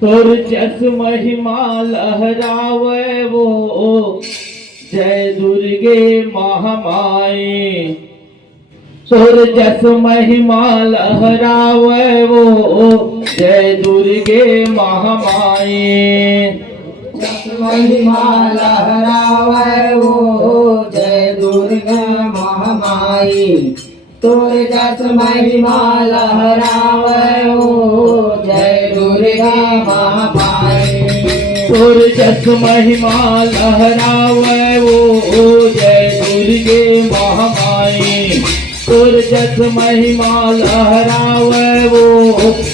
तोर जस महिमा लहरावे वो जय दुर्गे महामाई। तोर जस महिमा लहरावे वो जय दुर्गे महामाई। जस महिमा लहरावे वो जय दुर्गे महामाई। तोर जस महिमा लहरावे वो जय दुर्गा महामाई। तोर जस महिमा लहरावे वो जय दुर्गे महामाई। तोर जस महिमा लहरावे वो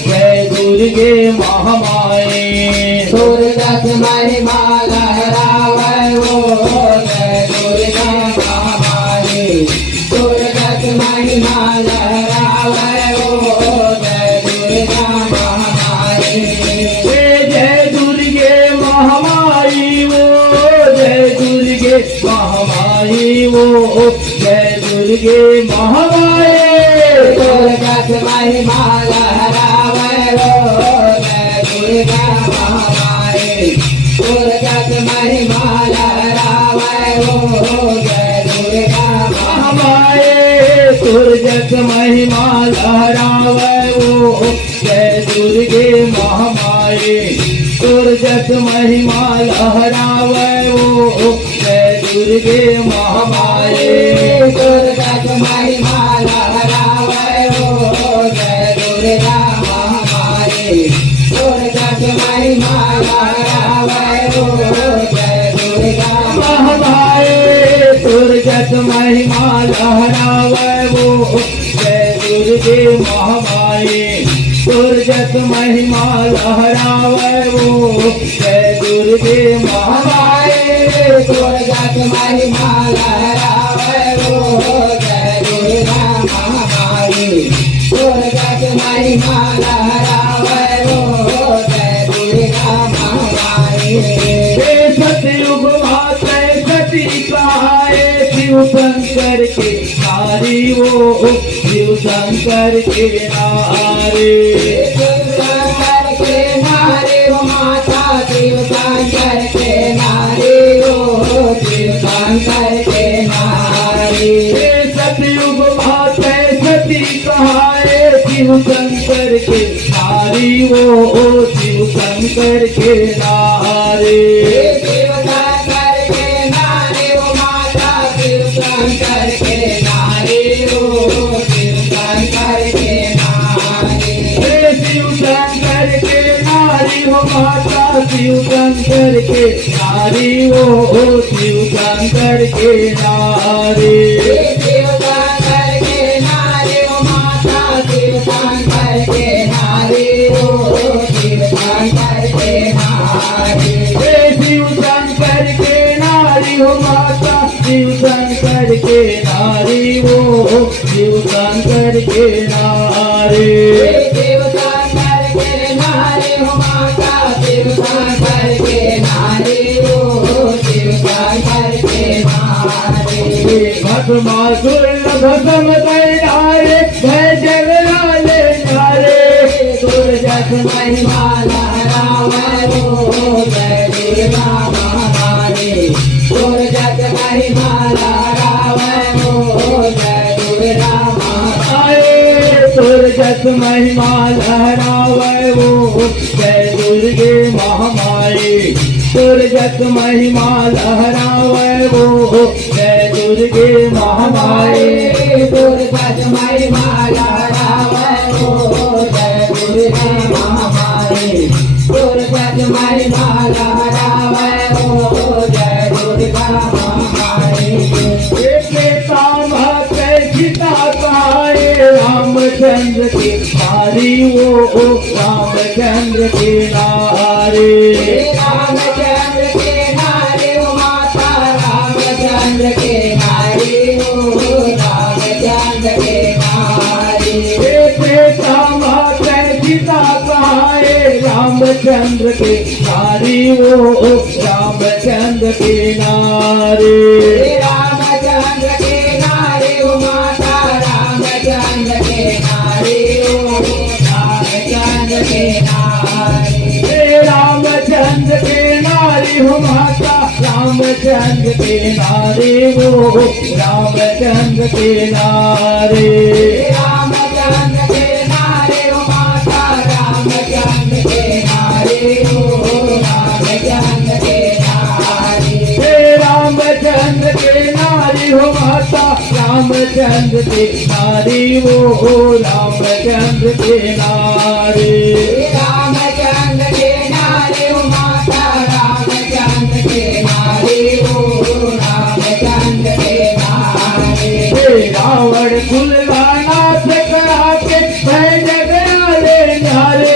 जय दुर्गे महामाई। तोर जस महिमा लहरावे वो जय दुर्गा महामाई। तोर जस महिमा लहरावे वो जय दुर्गा महामाई। जय दुर्गे महामाई वो जय दुर्गे महामाई वो जय दुर्गे महामाई। तोर जस महिमा लहरावे वो जय दुर्गा महामाई। तोर जस महिमा लहरावे वो जय दुर्गा महामाई। तोर जस महिमा लहरावे वो जय दुर्गे महामाई। तोर जस महिमा लहरावे वो जय दुर्गे महामाई। तोर जस महिमा लहरावे वो जय दुर्गा महामाई। तोर जस महिमा लहरावे वो जय दुर्गा महामाई। तोर जस महिमा लहरावे वो जय दुर्गे महामाई। तोर जस महिमा लहरावे वो जय दुर्गे महामाई। तोर जस महिमा लहरावे वो जय दुर्गा महामाई। तोर जस महिमा लहरावे वो जय दुर्गा महामाई। सतयुग माते सती कहाए शिव शंकर के नारी वो शिव शंकर के नारी। शंकर के नारी वो माता शिव शंकर के नारी वो शिव शंकर के नारी। सतयुग माते सती कहाए शिव शंकर के नारी वो शिव शंकर के नारी। शिव शंकर के नारी वो माता शिव शंकर के नारी वो शिव शंकर के नारी। शिव शंकर के नारी हो माता शिव शंकर के नारी वो शिव शंकर के नारी। शिव शंकर के नारी वो माता शिव शंकर के नारी वो शिव शंकर के नारी। शिव शंकर के नारी हो माता शिव शंकर के नारी वो शिव शंकर के नारी। शिव शंकर के नारी हो माता शिव शंकर के नारी वो शिव शंकर के नारी। भस्मासुर भस्म नारे जय जगराले नारे। तोर जस महिमा लहरावे वो जय दुर्गा महामाई। तोर जस महिमा लहरावे वो जय दुर्गा महामाई। तोर जस महिमा लहरावे वो जय दुर्गे महामाई। तोर जस महिमा लहरावे वो जय दुर्गे महामाई। तोर जस महिमा लहरावे वो जय दुर्गा महामाई। तोर जस महिमा लहरावे वो जय दुर्गा महामाई। रामचंद्र के नारी वो रामचंद्र के नारी। रामचंद्र के नारी वो माता रामचंद्र के नारी वो रामचंद्र के नारी। सीता कहाए रामचंद्र के नारी वो रामचंद्र के नारी। रामचंद्र के नारी वो माता रामचंद्र के नारी वो रामचंद्र के नारी। नारी हो माता रामचंद्र के नारी वो रामचंद्र के नारी रामचंद्र के नारे हो माता रामचंद्र के नारे हो रामचंद्र के नारे हे रामचंद्र के नारी हो माता रामचंद्र के नारी वो रामचंद्र के नारी रामचंद्र के नारे हो माता रामचंद्र के नारे हो रामचंद्र के नारे हे रावण कुलगाना से करा के मैं जगयाले न्यारे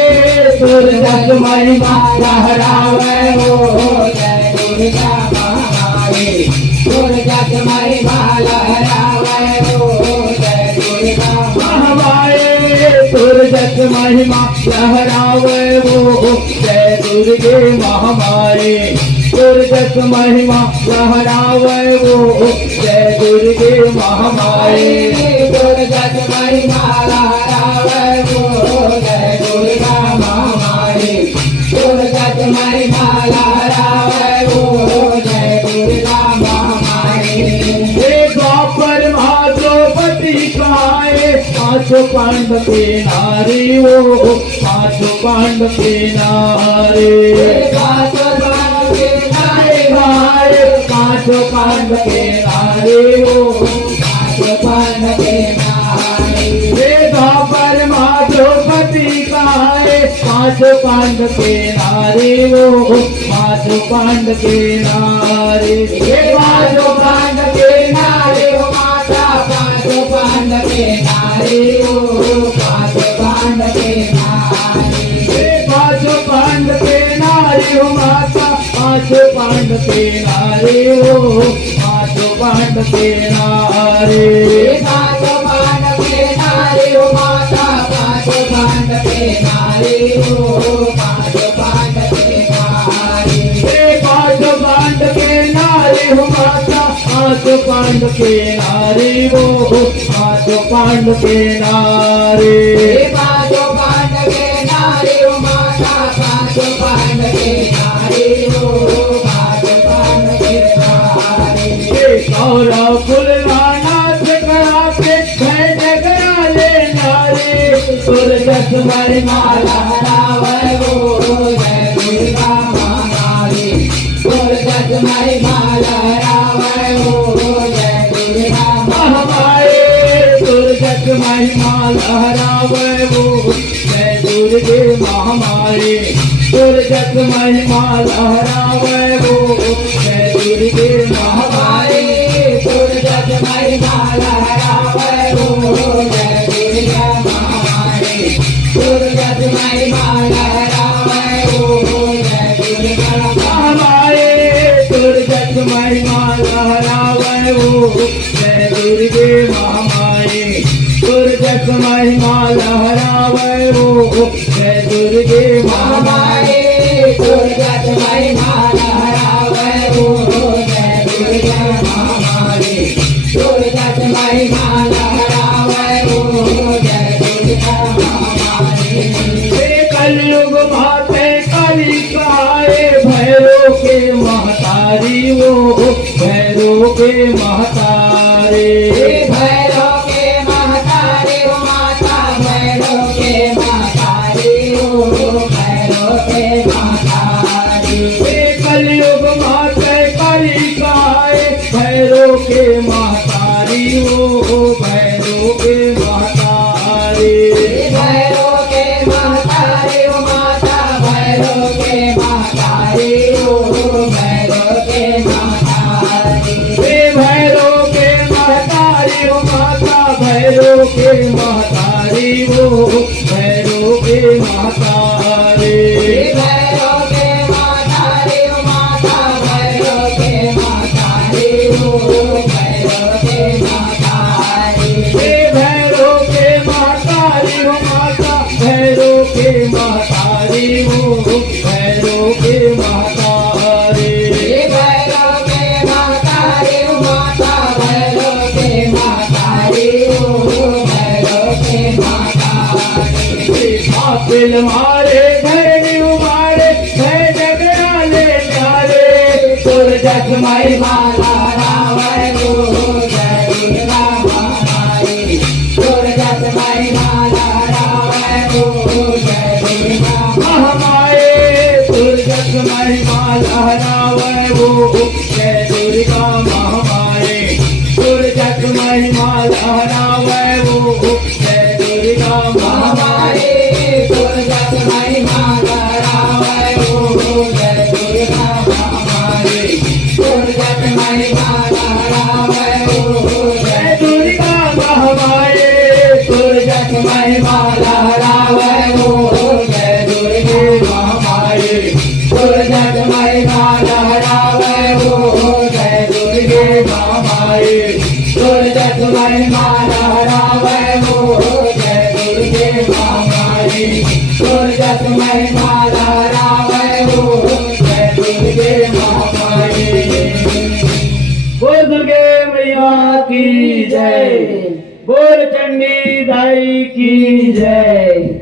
दुर्जग महिमा लहरावे हो जय दुर्गा महामारी दुर्गा महिमा लहरावे हो जय दुर्गा महामाये दुर्जग महिमा लहरावे वो जय दुर्गे महामाये दुर्जग महिमा लहरावे वो जय दुर्गे महामाये दुर्गा महिमा लहरावे हो जय दुर्गा महामारी दुर्गा महिमा लहरावे हो जय दुर्गा महामारी हे द्वापर महाद्रौपदी कहाए पांचों पांडव के नारी वो पांचों पांडव के नारी भाई पांचों पांडव के नारी वो हे द्वापर महाद्रौपदी कहाए पांचों पांडव के नारी वो पांचों पांडव के नारी हे पांचों पांडव के नारी हो माता पांचों पांडव के नारी हो पांचों पांडव के नारी हे पांचों पांडव के नारी हो माता पांचों पांडव के नारी हो पांचों पांडव के नारी पांचों पांडव के नारी हो माता पांचों पांडव के नारी हो पांचों पांडव के नारी हे पांचों पांडव के नारी हो माता पांचों पांडव के नारी हो पांचों पांडव के नारी पांचों पांडव के नारी हो माता पांचों पांडव के नारी हो पांचों पांडव के नारी हे कौरव कुलगाना से करा के मैं जगयाले नारी दुर्जग महिमा लहरावे हो जय दुर्गा महामारी दुर्गा महिमा लहरावे हो जय दुर्गा महामाये दुर्जग महिमा लहरावे वो जय दुर्गे महामाये दुर्जग महिमा लहरावे वो जय दुर्गे महामाये महामारी दुर्गा महिमा लहरावे हो जय दुर्गा महामारी दुर्गा महिमा लहरावे हो जय दुर्गा महामाये दुर्जग महिमा लहरावे वो जय दुर्गे महामाये दुर्जग महिमा लहरावे वो जय दुर्गे महामाये महामारी दुर्गा महिमा लहरावे हो जय दुर्गा महामारी दुर्गा महिमा लहरावे हो जय दुर्गा महामारी हे कलयुग माते काली काए भैरो के महतारी वो भैरो के महतारे भैरव के महतारी हो माता भैरव के महतारी हो भैरव के महतारी हे कलयुग माते काली काए भैरो के महतारी वो भैरो के महतारी भैरव के महतारी हो माता भैरव के महतारी हो भैरव के महतारी हे भैरो के महतारी हो माता भैरो के महतारी वो भैरो के महतारी भैरव के महतारी हो माता भैरव के महतारी हो भैरव के महतारी हे भैरो के महतारी हो माता भैरो के महतारी वो भैरो के महतारी भैरव के महतारी हो माता भैरव के महतारी हो भैरव के महतारी कातिल मारे धरणी मारे है जगयाले न्यारे महिमा लहरावे वो जय दुर्गा महामाई दुर्जट महिमा लहरावे वो जय दुर्गा महामाई दुर्जट महिमा लहरावे वो जय दुर्गा महामाई दुर्जट महिमा लहरावे वो जय दुर्गा महामाई दुर्जट महिमा लहरावे वो जय दुर्गा महामाई दुर्जट महिमा लहरावे वो जय दुर्गे महामाई दुर्जट महिमा लहरावे वो जय दुर्गे महामाई दुर्जट महिमा लहरावे वो जय दुर्गे महामाई। बोल दुर्गे मैया की जय बोल चंडी दाई की जय।